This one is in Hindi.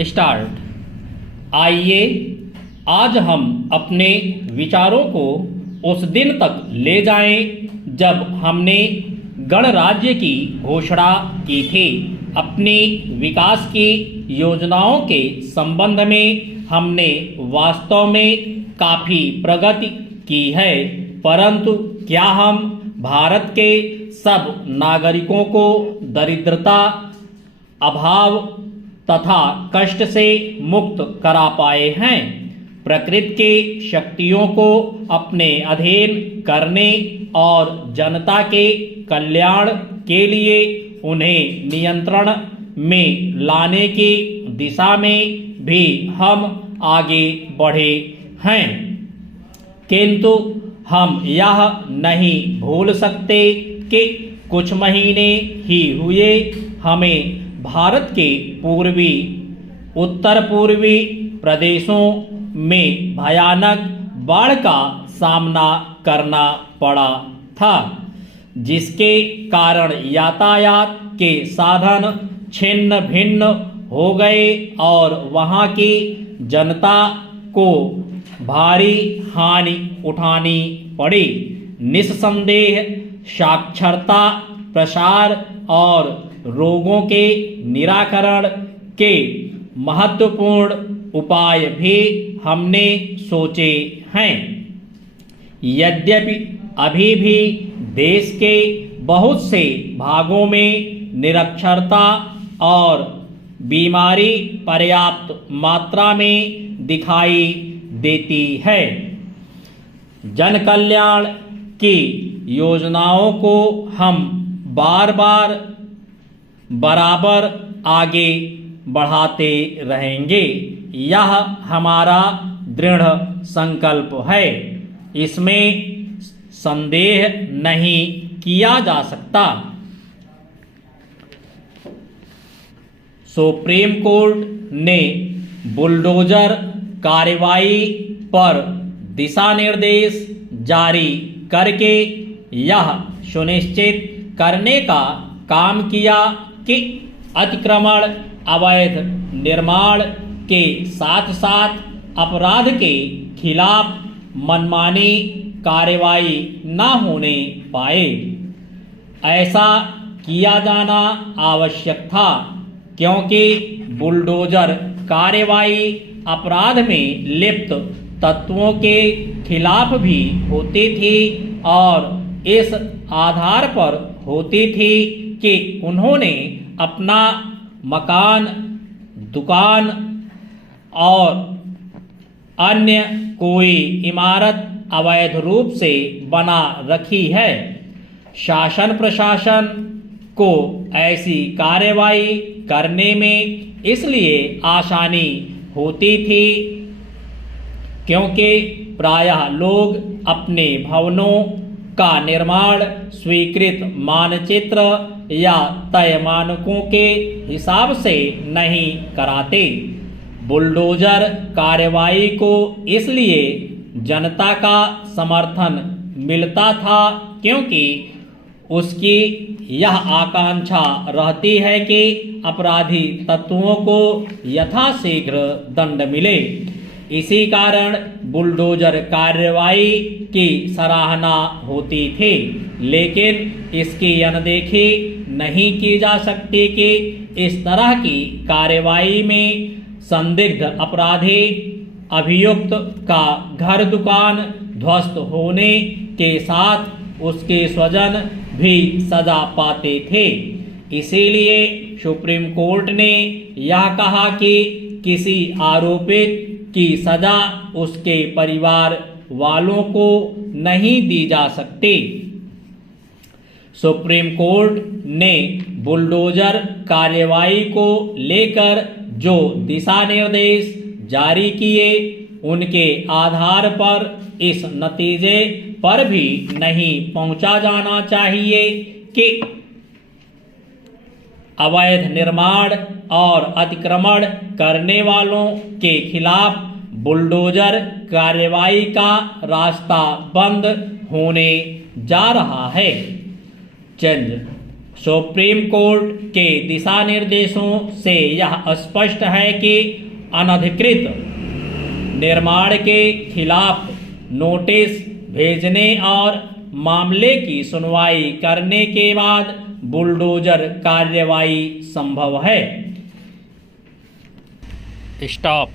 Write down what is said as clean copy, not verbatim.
स्टार्ट। आइए आज हम अपने विचारों को उस दिन तक ले जाएं जब हमने गणराज्य की घोषणा की थी। अपनी विकास की योजनाओं के संबंध में हमने वास्तव में काफ़ी प्रगति की है, परंतु क्या हम भारत के सब नागरिकों को दरिद्रता, अभाव तथा कष्ट से मुक्त करा पाए हैं? प्रकृति के शक्तियों को अपने अधीन करने और जनता के कल्याण के लिए उन्हें नियंत्रण में लाने की दिशा में भी हम आगे बढ़े हैं, किंतु हम यह नहीं भूल सकते कि कुछ महीने ही हुए हमें भारत के पूर्वी उत्तर पूर्वी प्रदेशों में भयानक बाढ़ का सामना करना पड़ा था, जिसके कारण यातायात के साधन छिन्न भिन्न हो गए और वहाँ की जनता को भारी हानि उठानी पड़ी। निस्संदेह साक्षरता प्रसार और रोगों के निराकरण के महत्वपूर्ण उपाय भी हमने सोचे हैं। यद्यपि अभी भी देश के बहुत से भागों में निरक्षरता और बीमारी पर्याप्त मात्रा में दिखाई देती है। जन कल्याण की योजनाओं को हम बार बार बराबर आगे बढ़ाते रहेंगे, यह हमारा दृढ़ संकल्प है, इसमें संदेह नहीं किया जा सकता। सुप्रीम कोर्ट ने बुलडोजर कार्रवाई पर दिशा निर्देश जारी करके यह सुनिश्चित करने का काम किया कि अतिक्रमण, अवैध निर्माण के साथ साथ अपराध के खिलाफ मनमानी कार्रवाई न होने पाए। ऐसा किया जाना आवश्यक था क्योंकि बुलडोजर कार्रवाई अपराध में लिप्त तत्वों के खिलाफ भी होती थी और इस आधार पर होती थी कि उन्होंने अपना मकान, दुकान और अन्य कोई इमारत अवैध रूप से बना रखी है। शासन प्रशासन को ऐसी कार्रवाई करने में इसलिए आसानी होती थी क्योंकि प्रायः लोग अपने भवनों का निर्माण स्वीकृत मानचित्र या तय मानकों के हिसाब से नहीं कराते। बुलडोजर कार्रवाई को इसलिए जनता का समर्थन मिलता था क्योंकि उसकी यह आकांक्षा रहती है कि अपराधी तत्वों को यथाशीघ्र दंड मिले। इसी कारण बुलडोजर कार्रवाई की सराहना होती थी, लेकिन इसकी अनदेखी नहीं की जा सकती कि इस तरह की कार्रवाई में संदिग्ध अपराधी अभियुक्त का घर दुकान ध्वस्त होने के साथ उसके स्वजन भी सजा पाते थे। इसीलिए सुप्रीम कोर्ट ने यह कहा कि किसी आरोपित की सजा उसके परिवार वालों को नहीं दी जा सकती। सुप्रीम कोर्ट ने बुलडोजर कार्रवाई को लेकर जो दिशा निर्देश जारी किए उनके आधार पर इस नतीजे पर भी नहीं पहुंचा जाना चाहिए कि अवैध निर्माण और अतिक्रमण करने वालों के खिलाफ बुलडोजर कार्रवाई का रास्ता बंद होने जा रहा है। चंद सुप्रीम कोर्ट के दिशा निर्देशों से यह स्पष्ट है कि अनधिकृत निर्माण के खिलाफ नोटिस भेजने और मामले की सुनवाई करने के बाद बुलडोजर कार्रवाई संभव है। स्टॉप।